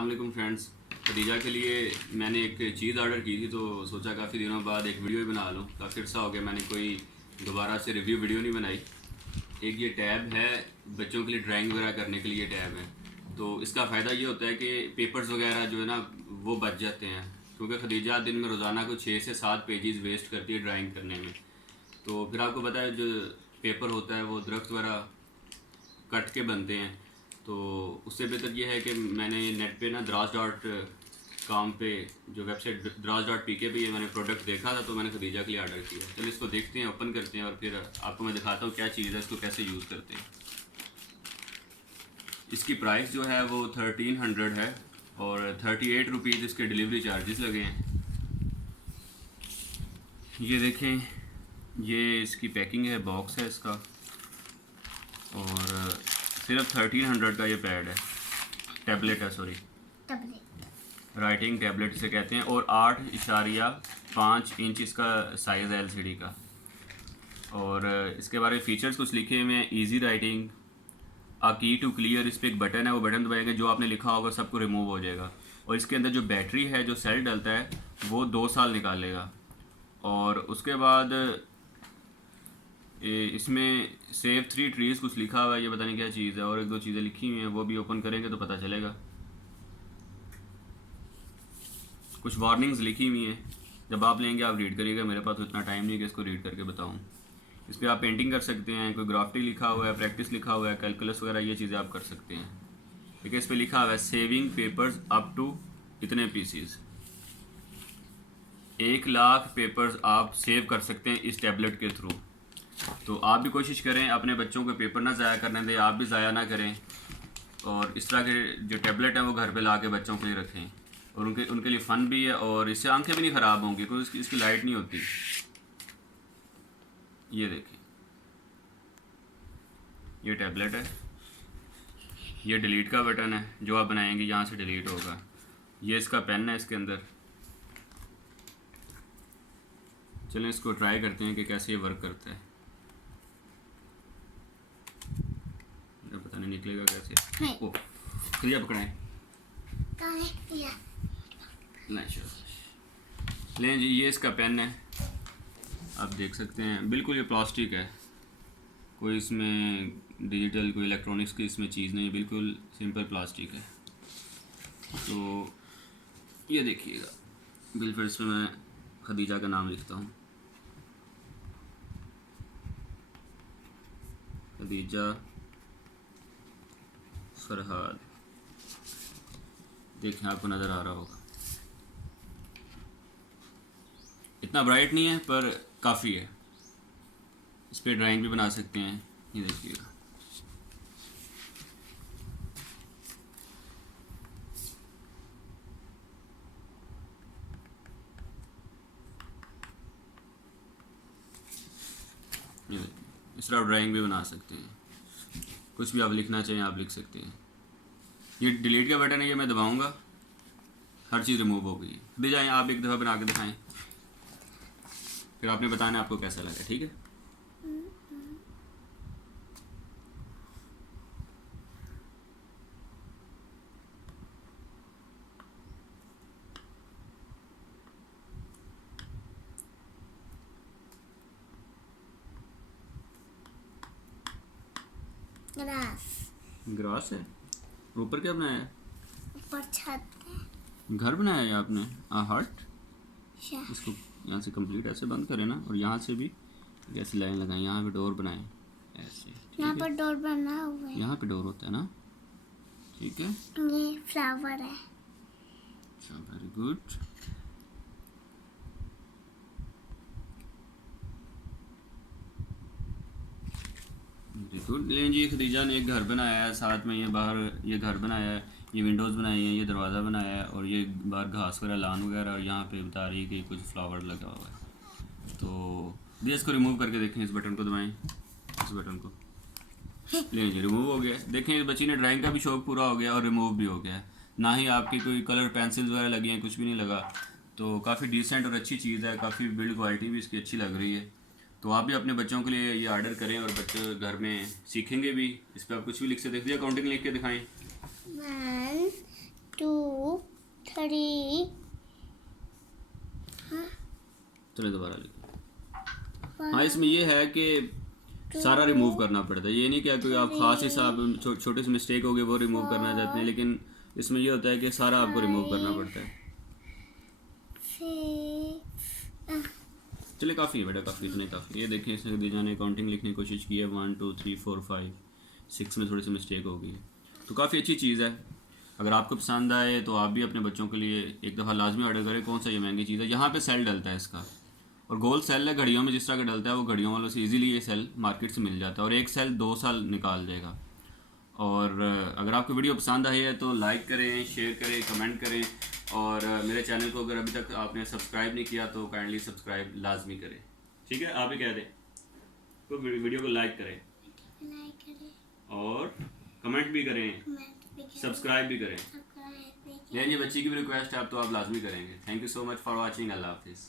अस्सलामुअलैकुम फ्रेंड्स। खदीजा के लिए मैंने एक चीज़ ऑर्डर की थी तो सोचा काफ़ी दिनों बाद एक वीडियो बना लूँ। काफ़ी अर्सा हो गया मैंने कोई दोबारा से रिव्यू वीडियो नहीं बनाई। एक ये टैब है बच्चों के लिए, ड्राइंग वगैरह करने के लिए टैब है। तो इसका फ़ायदा ये होता है कि पेपर्स वगैरह जो है ना वो बच जाते हैं, क्योंकि खदीजा दिन में रोज़ाना को 6 से 7 पेजेस वेस्ट करती है ड्राइंग करने में। तो फिर आपको पता है जो पेपर होता है वो दरख्त वगैरह कट के बनते हैं। तो उससे बेहतर ये है कि मैंने नेट पे ना दराज डॉट कॉम पे जो वेबसाइट दराज डॉट पी के पे ये मैंने प्रोडक्ट देखा था, तो मैंने खदीजा के लिए ऑर्डर किया। चलिए इसको देखते हैं, ओपन करते हैं और फिर आपको मैं दिखाता हूँ क्या चीज़ है, इसको कैसे यूज़ करते हैं। इसकी प्राइस जो है वो 1300 है और 38 रुपीज़ इसके डिलीवरी चार्जेस लगे हैं। ये देखें, ये इसकी पैकिंग है, बॉक्स है इसका, और सिर्फ 1300 का ये पैड है, टैबलेट है, सॉरी राइटिंग टैबलेट इसे कहते हैं। और 8.5 इंच इसका साइज़ है LCD का। और इसके बारे में फ़ीचर्स कुछ लिखे हुए हैं। ईजी राइटिंग, आ की टू क्लियर, इस पर एक बटन है, वो बटन दबाएंगे जो आपने लिखा होगा सबको रिमूव हो जाएगा। और इसके अंदर जो बैटरी है, जो सेल डलता है, वो 2 साल निकालेगा। और उसके बाद इसमें सेव 3 ट्रीज़ कुछ लिखा हुआ है, ये पता नहीं क्या चीज़ है, और 1-2 चीज़ें लिखी हुई हैं, वो भी ओपन करेंगे तो पता चलेगा। कुछ वार्निंग्स लिखी हुई हैं, जब आप लेंगे आप रीड करिएगा, मेरे पास तो इतना टाइम नहीं है कि इसको रीड करके बताऊं। इस पर आप पेंटिंग कर सकते हैं, कोई ग्राफ्टी लिखा हुआ है, प्रैक्टिस लिखा हुआ है, कैलकुलस वगैरह, ये चीज़ें आप कर सकते हैं। ठीक है, इस पर लिखा हुआ है सेविंग पेपर्स अप टू इतने पीसीज, 1 लाख पेपर्स आप सेव कर सकते हैं इस टैबलेट के थ्रू। तो आप भी कोशिश करें अपने बच्चों को पेपर ना ज़ाया करने दें, आप भी ज़ाया ना करें, और इस तरह के जो टैबलेट हैं वो घर पे ला के बच्चों के लिए रखें। और उनके लिए फ़न भी है, और इससे आंखें भी नहीं ख़राब होंगी क्योंकि इसकी लाइट नहीं होती। ये देखें, ये टैबलेट है, ये डिलीट का बटन है, जो आप बनाएंगे यहाँ से डिलीट होगा। ये इसका पेन है इसके अंदर। चलें इसको ट्राई करते हैं कि कैसे ये वर्क करता है। पता नहीं निकलेगा कैसे। ओ क्रिया पकड़ाएं, लें जी, ये इसका पेन है, आप देख सकते हैं। बिल्कुल ये प्लास्टिक है, कोई इसमें डिजिटल कोई इलेक्ट्रॉनिक्स की इसमें चीज़ नहीं, बिल्कुल सिंपल प्लास्टिक है। तो ये देखिएगा, बिल फिर इसमें मैं खदीजा का नाम लिखता हूँ, खदीजा फरहाद। देखें, आपको नज़र आ रहा होगा, इतना ब्राइट नहीं है पर काफ़ी है। इस पर ड्राइंग भी बना सकते हैं, ये देखिएगा। इस तरह ड्राइंग भी बना सकते हैं, कुछ भी आप लिखना चाहें आप लिख सकते हैं। ये डिलीट का बटन है, ये मैं दबाऊंगा, हर चीज़ रिमूव हो गई। दे जाएँ, आप एक दफ़ा बना के दिखाएं, फिर आपने बताना आपको कैसा लगा। ठीक है, ग्रास है। ऊपर क्या बनाया है? ऊपर छत है। घर बनाया है आपने? हार्ट। इसको यहाँ से कंप्लीट ऐसे बंद करें ना, और यहाँ से भी ऐसे लाइन लगाएं, यहाँ पे डोर बनाएं ऐसे। यहाँ पर डोर बना हुआ है, यहाँ पे डोर होता है ना। ठीक है, ये फ्लावर है। अच्छा, वेरी गुड। गुड। लें जी, खदीजा ने एक घर बनाया है, साथ में ये बाहर ये घर बनाया है, ये विंडोज़ बनाई हैं, ये दरवाज़ा बनाया है, और ये बाहर घास वगैरह लान वगैरह, और यहाँ पे बता रही है कि कुछ फ्लावर लगा हुआ है। तो ये इसको रिमूव करके देखें, इस बटन को दबाएं, इस बटन को। लें जी, रिमूव हो गया। देखें, इस बच्ची ने ड्राइंग का भी शौक पूरा हो गया और रिमूव भी हो गया। ना ही आपकी कोई कलर पेंसिल्स वगैरह लगी हैं, कुछ भी नहीं लगा। तो काफ़ी डिसेंट और अच्छी चीज़ है, काफ़ी बिल्ड क्वालिटी भी इसकी अच्छी लग रही है। तो आप भी अपने बच्चों के लिए ये ऑर्डर करें, और बच्चे घर में सीखेंगे भी। इस पर आप कुछ भी लिख सकते हैं, काउंटिंग लिख के दिखाएं। 1 2 3 चलो दोबारा लिखो। हाँ, इसमें ये है कि सारा रिमूव करना पड़ता है। ये नहीं कि कोई आप खास हिसाब छोटे से मिस्टेक हो गए वो रिमूव करना चाहते हैं, लेकिन इसमें ये होता है कि सारा आपको रिमूव करना पड़ता है। 6 चलिए काफ़ी है बेटा, काफ़ी, इतने काफ़ी। ये देखें, इसमें दीजा ने काउंटिंग लिखने की कोशिश की है, 1 2 3 4 5 6 में थोड़ी सी मिस्टेक हो गई है, तो काफ़ी अच्छी चीज़ है। अगर आपको पसंद आए तो आप भी अपने बच्चों के लिए एक दफ़ा लाजमी ऑर्डर करें। कौन सा ये महंगी चीज़ है। यहाँ पे सेल डलता है इसका, और गोल्ड सेल है घड़ियों में जिस तरह का डलता है, वो घड़ियों वालों से इजीली ये सेल मार्केट से मिल जाता है, और एक सेल 2 साल निकाल देगा। और अगर आपको वीडियो पसंद आई है तो लाइक करें, शेयर करें, कमेंट करें, और मेरे चैनल को अगर अभी तक आपने सब्सक्राइब नहीं किया तो काइंडली सब्सक्राइब लाजमी करें। ठीक है, आप ही कह दें तो वीडियो को लाइक करें लाइक करें और कमेंट भी करें, सब्सक्राइब भी करें। ये बच्ची की भी रिक्वेस्ट है, अब तो आप लाजमी करेंगे। Thank you so much for watching. अल्लाह हाफिज़।